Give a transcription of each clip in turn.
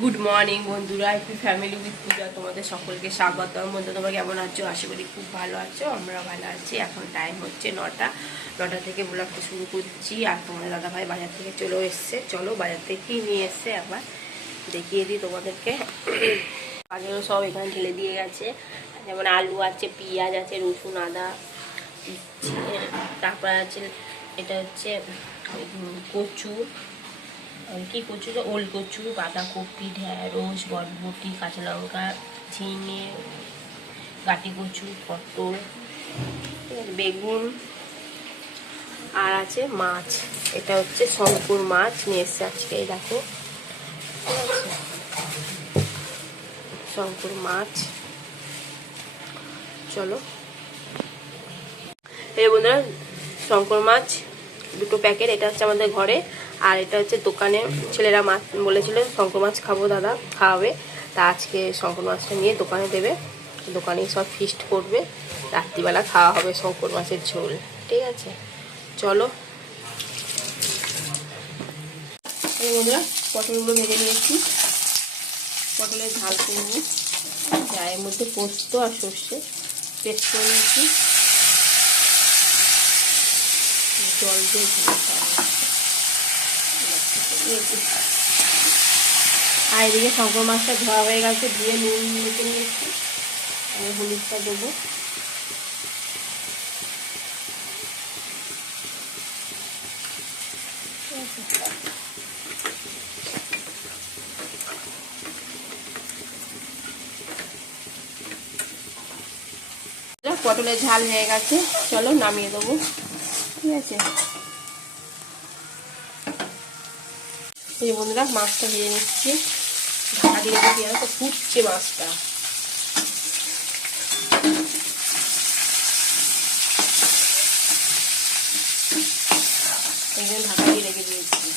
Good morning বন্ধুরা, happy family with পূজা তোমাদের সকলকে স্বাগত। বন্ধু তোমরা কেমন আছো? আশা করি খুব ভালো আছো। আমরা ভালো আছি। এখন টাইম হচ্ছে 9টা থেকে ব্লগটা শুরু করছি। আর তোমাদের দাদাভাই বাজার থেকে চলে এসছে। চলো বাজার থেকে কী নিয়ে এসছে একবার দেখিয়ে দিই তোমাদেরকে। বাজারও সব এখানে ঢেলে দিয়ে গেছে। যেমন আলু আছে, পেঁয়াজ আছে, রসুন, আদা, তারপর আছে এটা হচ্ছে কচু, কি কচু, ওল কচু, বাঁধাকপি, ঢেঁড়স, বরবটি, কাঁচা লঙ্কা, ঝিঙে, গাটি কচু, পটল, বেগুন, আর আছে মাছ। এটা হচ্ছে শঙ্কর মাছ নিয়ে এসছে আজকে, এই দেখো, ঠিক আছে, শঙ্কর মাছ। চলো এই বন্ধুরা, শঙ্কর মাছ দুটো প্যাকেট। এটা হচ্ছে আমাদের ঘরে, আর এটা হচ্ছে দোকানে। ছেলেরা মাছ বলেছিল শঙ্কর মাছ খাবো, দাদা খাওয়াবে, তা আজকে শঙ্কর মাছটা নিয়ে দোকানে দেবে। দোকানেই সব ফিস্ট করবে, রাত্রিবেলা খাওয়া হবে শঙ্কর মাছের ঝোল, ঠিক আছে। চলো এই বন্ধুরা, পটলগুলো ভেজে নিয়েছি, পটলের ঝাল করবো। এর মধ্যে পোস্ত আর সর্ষে পেস্ট করে নিয়েছি, জল দিয়ে আর এদিকে শঙ্কর মাছটা ধোয়া হয়ে গেছে, ধুয়ে নুন মেখে নিয়েছি। আমি হলুদটা দেবো। পটলের ঝাল হয়ে গেছে, চলো নামিয়ে দেবো, ঠিক আছে। এই বন্ধুরা, মাছটা ভেজে নিচ্ছি, ঢাকা দিয়ে দিচ্ছি, তো ফুটছে মাছটা। এই জন্য ঢাকা দিয়ে রেখে দিয়েছি।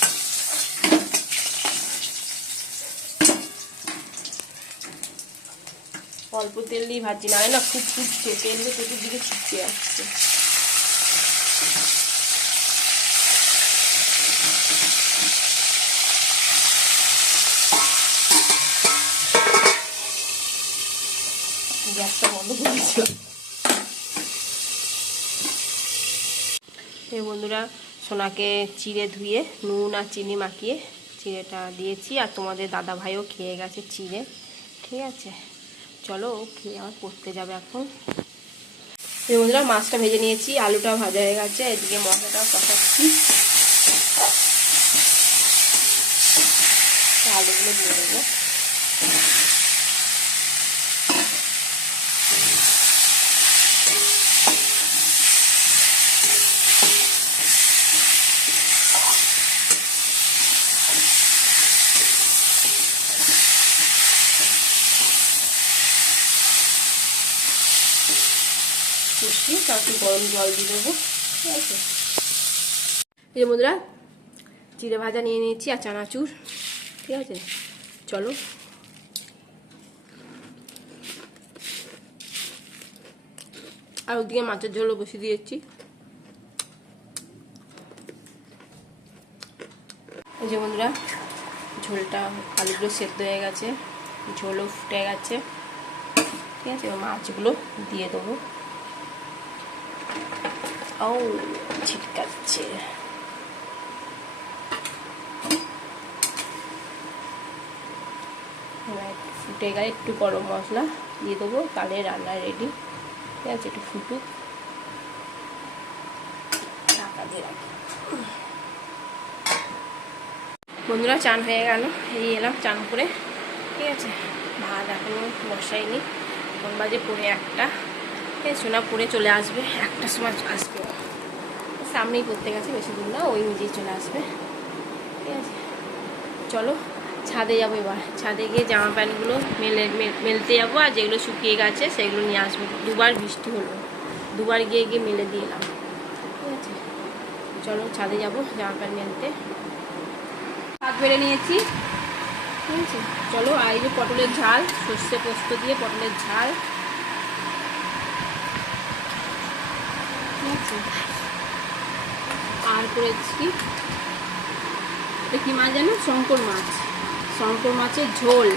অল্প তেল দিয়ে ভাজি, না খুব ফুটছে, তেল দিয়ে চতুর্দিকে ছিটকে আসছে। গ্যাসটা বন্ধ করেছিলাম। এই বন্ধুরা, সোনাকে চিড়ে ধুয়ে নুন আর চিনি মাখিয়ে চিড়েটা দিয়েছি, আর তোমাদের দাদা ভাইও খেয়ে গেছে চিড়ে, ঠিক আছে। চলো খেয়ে আবার পড়তে যাবে এখন। এই বন্ধুরা, মাছটা ভেজে নিয়েছি, আলুটা ভাজা হয়ে গেছে, এদিকে মশলাটা কষাচ্ছি। আলুগুলো দিয়ে দেবো। তারপর গরম জল দিয়ে দেবো, ঠিক আছে। এই বন্ধুরা, চিড়ে ভাজা নিয়ে নিয়েছি আর চানাচুর, ঠিক আছে। চলো আর ওদিকে মাছের ঝোলও বসিয়ে দিয়েছি। এই যে বন্ধুরা, ঝোলটা, আলুগুলো সেদ্ধ হয়ে গেছে, ঝোলও ফুটে গেছে, ঠিক আছে। মাছগুলো দিয়ে দেবো। ও ছিটকাচ্ছে। ফুটে গেলে একটু গরম মশলা দিয়ে দেবো, তাহলে রান্না রেডি, ঠিক আছে। একটু ফুটুক, ঢাকা দিয়ে রাখি। বন্ধুরা, চান হয়ে গেল, এই এলাম চান করে, ঠিক আছে। ভাত এখনো বসাইনি, এখন বাজে 1:45। সোনা পড়ে চলে আসবে, 1টার সময় আসবে, সামনেই পড়তে গেছে, বেশি দূর না, ওই নিজেই চলে আসবে, ঠিক আছে। চলো ছাদে যাবো এবার, ছাদে গিয়ে জামা প্যান্টগুলো মেলতে যাবো, আর যেগুলো শুকিয়ে গেছে সেগুলো নিয়ে আসবো। 2বার বৃষ্টি হলো, 2বার গিয়ে মেলে দিয়ে এলাম, ঠিক আছে। চলো ছাদে যাবো জামা প্যান্ট মেলতে। ভাত বেড়ে নিয়েছি, ঠিক আছে। চলো, আর এই যে পটলের ঝাল, সর্ষে পোস্ত দিয়ে পটলের ঝাল, ঠিক আছে। আর করেছি, এটা কি মাছ জানো? শঙ্কর মাছ, শঙ্কর মাছের ঝোল।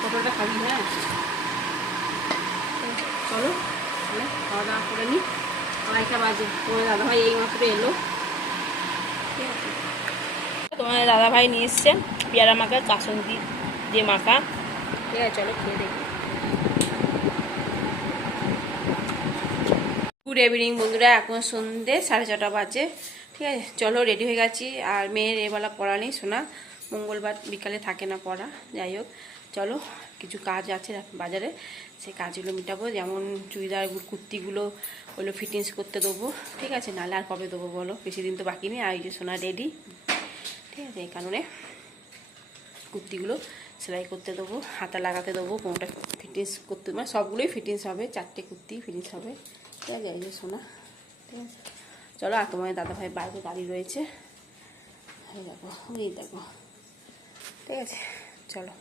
পটলটা খাবি? হ্যাঁ চলো খাওয়া দাওয়া করে নিই। 2:30 বাজে। তোমার দাদাভাই এই মাত্র এলো। ঠিক আছে, তোমার দাদাভাই নিয়ে এসছেন পেয়ারা মাখা, কাসুন্দি দিয়ে মাখা। ঠিক আছে চলো খেয়ে দেখি। গুড ইভিনিং বন্ধুরা, এখন সন্ধ্যে 6:30 বাজে। ঠিক আছে চলো রেডি হয়ে গেছি। আর মেয়ের এবেলা পড়া নেই, শোনা মঙ্গলবার বিকালে থাকে না পড়া। যাই হোক চলো, কিছু কাজ আছে বাজারে, সেই কাজগুলো মেটাবো। যেমন চুড়িদার কুর্তিগুলো ওগুলো ফিটিংস করতে দেবো। ঠিক আছে, নাহলে আর কবে দেবো বলো, বেশি দিন তো বাকি নেই। আর এই যে সোনা রেডি। ঠিক আছে, এই কারণে কুর্তিগুলো সেলাই করতে দেবো, হাতা লাগাতে দেবো, কোনটা ফিটিংস করতে, মানে সবগুলোই ফিটিংস হবে। 4টে কুর্তি ফিটিংস হবে। ঠিক আছে, এই যে সোনা। ঠিক আছে চলো। আর তোমার দাদাভাই বাইরে গাড়ি রয়েছে, এই দেখো, এই দেখো। ঠিক আছে চলো।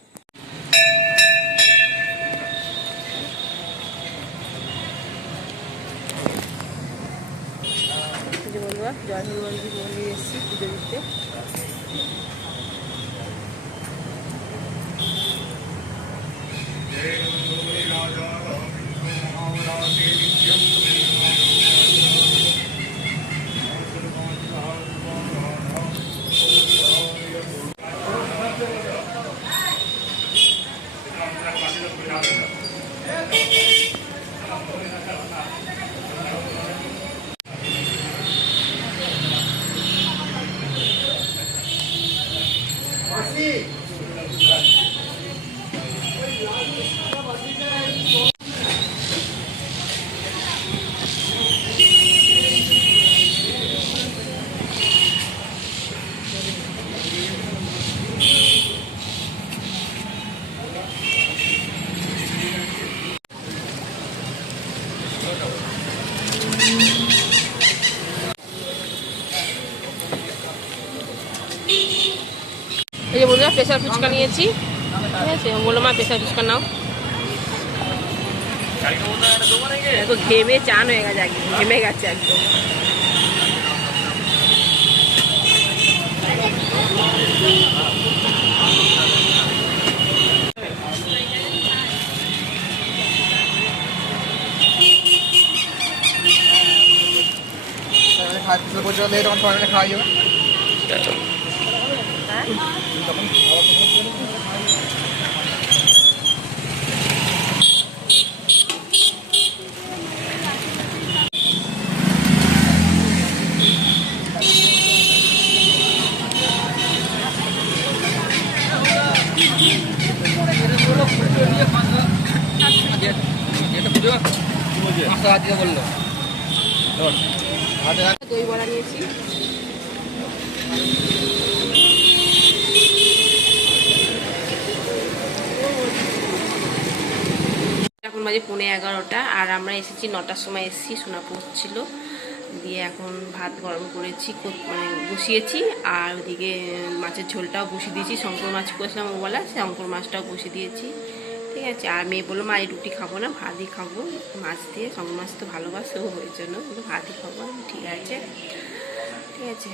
বন্ধুরা জয় হনুমানজি মন্দির এসেছি পুজো দিতে। এই যে বন্ধুরা প্রেসার ফুচকা নিয়েছি। ঠিক আছে, বললো মা প্রেসার ফুচকা নাও। তো ঘেমে চান হয়ে গেছে, একদম ঘেমে গেছে একদম। খাওয়া যাবে। দই বড়া নিয়েছি। এখন বাজে 11:15 আর আমরা এসেছি 9টার সময় এসেছি। সোনা পড়ছিল দিয়ে এখন ভাত গরম করেছি, মানে বসিয়েছি। আর ওদিকে মাছের ঝোলটাও বসিয়ে দিয়েছি। শঙ্কর মাছ করেছিলাম ওবেলা, শঙ্কর মাছটাও বসিয়ে দিয়েছি। ঠিক আছে, আর মেয়ে বললো মা এই রুটি খাবো না, ভাতই খাবো মাছ দিয়ে। শঙ্কর মাছ তো ভালোবাসেও, ওই জন্য বললো ভাতই খাবো। ঠিক আছে। ঠিক আছে,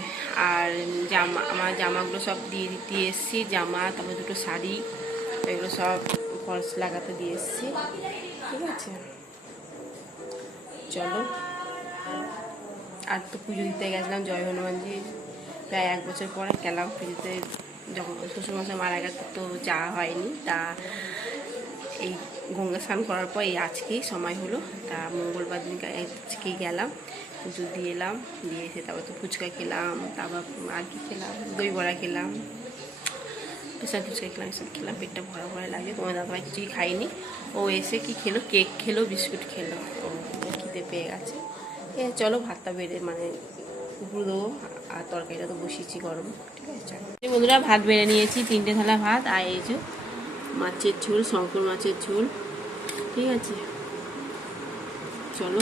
আর জামা, আমার জামাগুলো সব দিয়ে এসেছি। জামা, তারপরে 2টো শাড়ি, এগুলো সব ফলস লাগাতে দিয়ে এসেছি। ঠিক আছে চলো। আর তো পুজো দিতে গেছিলাম জয় হনুমানজি, প্রায় 1 বছর পরে গেলাম পুজোতে। যখন শ্বশুরমশাই মারা গেছে তো যাওয়া হয়নি। তা এই গঙ্গা স্নান করার পর এই আজকেই সময় হলো। তা মঙ্গলবার দিন আজকেই গেলাম, পুজো দিয়ে এলাম। দিয়ে এসে তারপর তো ফুচকা খেলাম, তারপর আর কি খেলাম, দই বড়া খেলাম, প্রেসার ফুচকা খেলাম, এসব খেলাম। পেটটা ভরা ভরা লাগে। তোমার দাদাভাই কিছুই খাইনি, ও এসে কি খেলো, কেক খেলো, বিস্কুট খেলো, ও খিদে পেয়ে গেছে। চলো ভাতটা বেড়ে মানে উপর দেবো, আর তরকারিটা তো বসিয়েছি গরম। ঠিক আছে চলো বন্ধুরা, ভাত বেড়ে নিয়েছি 3টে থালা ভাত। আর এই যে মাছের ঝোল, শঙ্কর মাছের ঝোল। ঠিক আছে চলো।